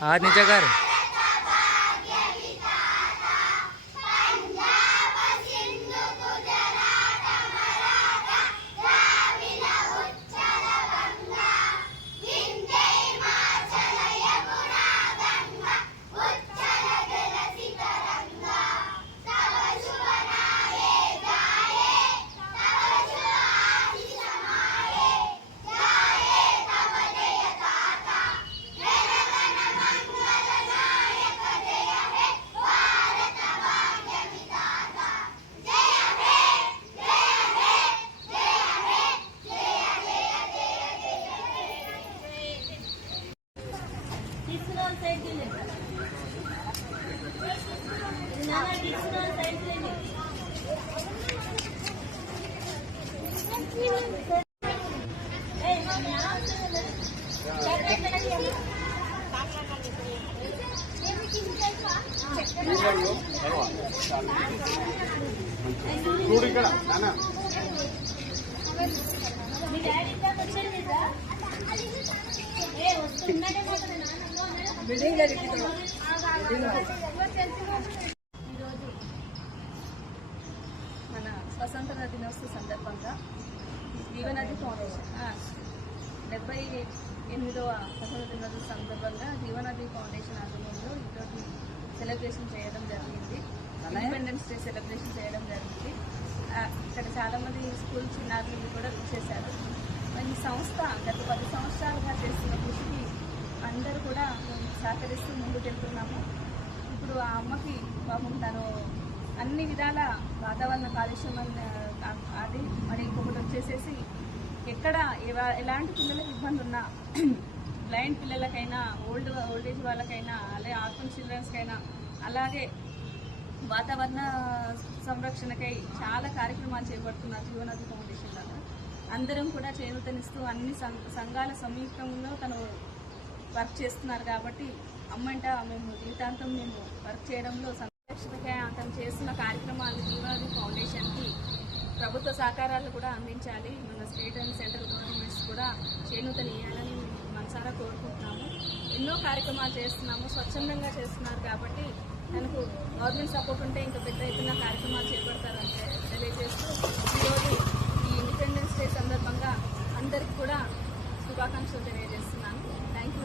నిజ గారు మన స్వతంత్ర దినోత్సవ సందర్భంగా జీవనది ఫౌండేషన్ 78వ స్వతంత్ర దినోత్సవ సందర్భంగా జీవనది ఫౌండేషన్ ఆధ్వర్యంలో ఈరోజు సెలబ్రేషన్ చేయడం జరిగింది. ఇండిపెండెన్స్ డే సెలబ్రేషన్ చేయడం జరిగింది. ఇక్కడ చాలామంది స్కూల్ చిన్నారులు కూడా చేశారు. ఈ సంస్థ గత 10 సంవత్సరాలుగా చేస్తున్న కృషికి అందరూ కూడా సహకరిస్తూ ముందుకెళ్తున్నాము. ఇప్పుడు ఆ అమ్మకి పాపం తను అన్ని విధాల వాతావరణ కాలుష్యం అది మరి ఇంకొకటి వచ్చేసేసి ఎక్కడ ఎలాంటి పిల్లలకు ఇబ్బంది ఉన్నా బ్లైండ్ పిల్లలకైనా ఓల్డేజ్ వాళ్ళకైనా అలాగే ఆర్ఫన్ చిల్డ్రన్స్కైనా అలాగే వాతావరణ సంరక్షణకై చాలా కార్యక్రమాలు చేపడుతున్నారు జీవనది ఫౌండేషన్ ద్వారా. అందరం కూడా చేయూతనిస్తూ అన్ని సంఘాల సంయుక్తంలో తను వర్క్ చేస్తున్నారు కాబట్టి అమ్మంట మేము జీవితాంతం మేము వర్క్ చేయడంలో సంరక్షణకై తను చేస్తున్న కార్యక్రమాలు జీవనది ఫౌండేషన్కి ప్రభుత్వ సహకారాలు కూడా అందించాలి. మన స్టేట్ అండ్ సెంట్రల్ గవర్నమెంట్స్ కూడా చేయూతనియాలని మనసారా కోరుకుంటున్నాము. ఎన్నో కార్యక్రమాలు చేస్తున్నాము, స్వచ్ఛందంగా చేస్తున్నారు కాబట్టి తనకు గవర్నమెంట్ సపోర్ట్ ఉంటే ఇంకా పెద్ద ఎత్తున కార్యక్రమాలు చేపడతారని తెలియజేస్తూ ఈరోజు ఈ ఇండిపెండెన్స్ డే సందర్భంగా అందరికీ కూడా శుభాకాంక్షలు తెలియజేస్తున్నాను. Thank you.